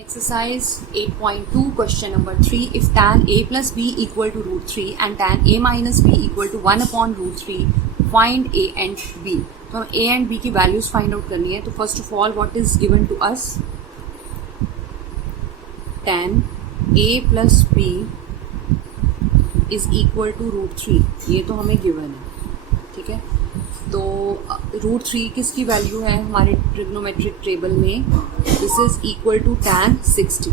Exercise 8.2 question number 3. If tan a plus b equal to root 3 and tan a minus b equal to 1 upon root 3, find a and b. तो हम a and b की values find out करनी है. तो first of all what is given to us, tan a plus b is equal to root 3. ये तो हमें given है, ठीक है. तो रूट 3 किसकी वैल्यू है हमारे ट्रिग्नोमेट्रिक टेबल में? This is equal to tan 60.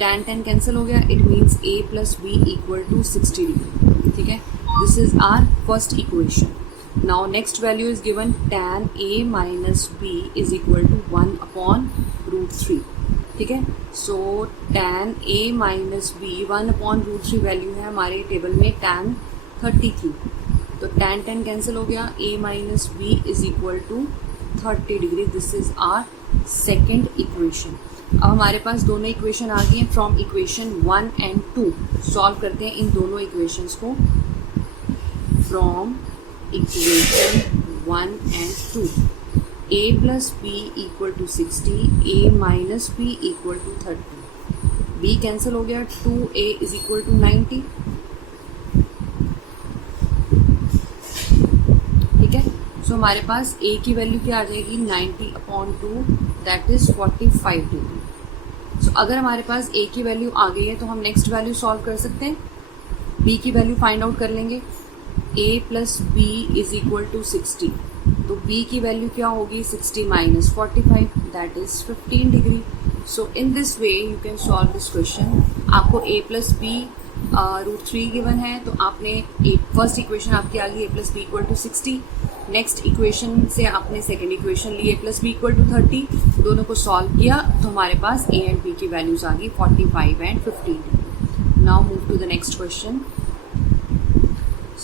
tan cancel हो गया. It means a plus B equal to 60 degree, ठीक है. This is our first equation. Now next value is given tan a minus b is equal to 1 upon root 3, ठीक है. So tan a minus b 1 upon root 3 value है हमारे table में tan 30 की. तो tan cancel हो गया. a minus B is equal to 30 degree. This is our second equation. अब हमारे पास दोनों इक्वेशन आ गई हैं. फ्रॉम इक्वेशन 1 एंड 2 सॉल्व करते हैं इन दोनों इक्वेशंस को. From equation 1 and 2, a plus B equal to 60, a minus B equal to 30. b cancel हो गया. 2a इज इक्वल टू 90, ठीक है. सो हमारे पास a की वैल्यू क्या आ जाएगी? 90 अपॉन 2, दैट इज 45 डिग्री. सो अगर हमारे पास a की वैल्यू आ गई है तो हम नेक्स्ट वैल्यू सॉल्व कर सकते हैं. b की वैल्यू फाइंड आउट कर लेंगे. a plus B is equal to 60. तो b की वैल्यू क्या होगी? 60 minus 45, that is 15 degree. So in this way you can solve this question. आपको a plus B root 3 given है, तो आपने फर्स्ट इक्वेशन आपकी आ गई a plus B equal to 60. Next equation से आपने सेकेंड इक्वेशन ली a plus B equal to 30. दोनों को सॉल्व किया तो हमारे पास a एंड b की वैल्यूज आ गई 45 and 15. Now move to the next question.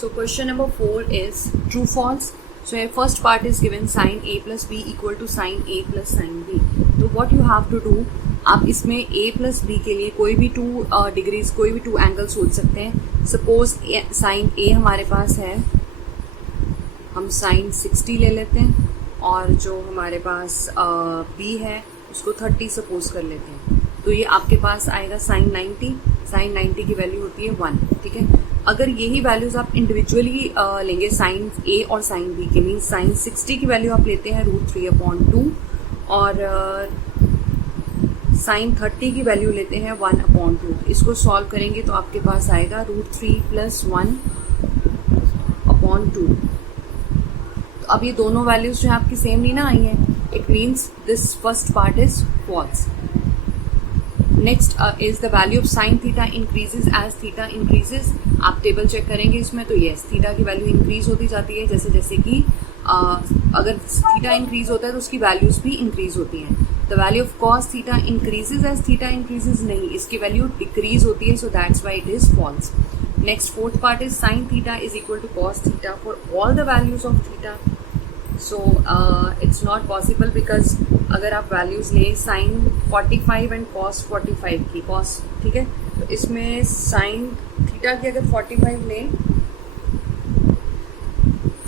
So question number 4 is true false. So ये first part is given sine a plus B equal to sine a plus sine b. तो what you have to do, आप इसमें a plus B के लिए कोई भी 2 degrees कोई भी 2 एंगल सोच सकते हैं. सपोज साइन a हमारे पास है, हम साइन 60 ले लेते हैं, और जो हमारे पास b है उसको 30 सपोज कर लेते हैं. तो ये आपके पास आएगा साइन 90. साइन 90 की वैल्यू होती है 1, ठीक है. अगर यही वैल्यूज आप इंडिविजुअली लेंगे साइन a और साइन b के, मीन साइन 60 की वैल्यू आप लेते हैं रूट 3 अपॉन 2, और साइन 30 की वैल्यू लेते हैं 1 अपॉन 2. इसको सॉल्व करेंगे तो आपके पास आएगा रूट 3 प्लस 1 अपॉन 2. तो अब ये दोनों वैल्यूज जो है आपकी सेम नहीं ना आई हैं. It means this first part is false. Next is the value of sine theta increases as theta increases. आप टेबल चेक करेंगे इसमें तो यस, थीटा की वैल्यू इंक्रीज होती जाती है जैसे जैसे कि अगर थीटा इंक्रीज होता है तो उसकी वैल्यूज भी इंक्रीज होती हैं. The value of cos theta increases as theta increases, नहीं, इसकी वैल्यू डिक्रीज होती है. So that's why it is false. Next fourth part is sine theta is equal to cos theta for all the values of theta. So it's not possible, because अगर आप values लें sign 45 and cos 45 की, cos, ठीक है, तो इसमें sine theta की अगर 45 लें,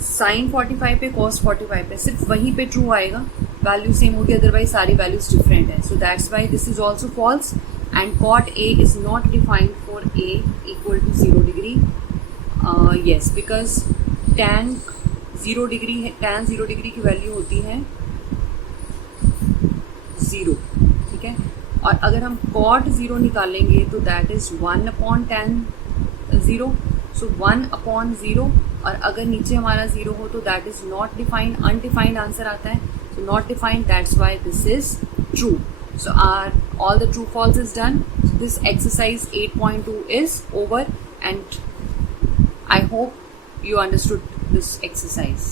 साइन 45 पे कॉस 45 पे, सिर्फ वहीं पे ट्रू आएगा, वैल्यू सेम होगी, अदरवाइज सारी वैल्यूज डिफरेंट है. So that's why this is also false. And cot a is not defined for a equal to 0 degree. Yes, because tan 0 degree है, tan 0 डिग्री की वैल्यू होती है 0, ठीक है. और अगर हम कॉट 0 निकालेंगे तो that is 1 upon tan 0. So 1 upon 0, और अगर नीचे हमारा 0 हो तो that is not defined, undefined answer आता है. So not defined, that's why this is true. So all the true false is done. So this exercise 8.2 is over, and I hope you understood this exercise.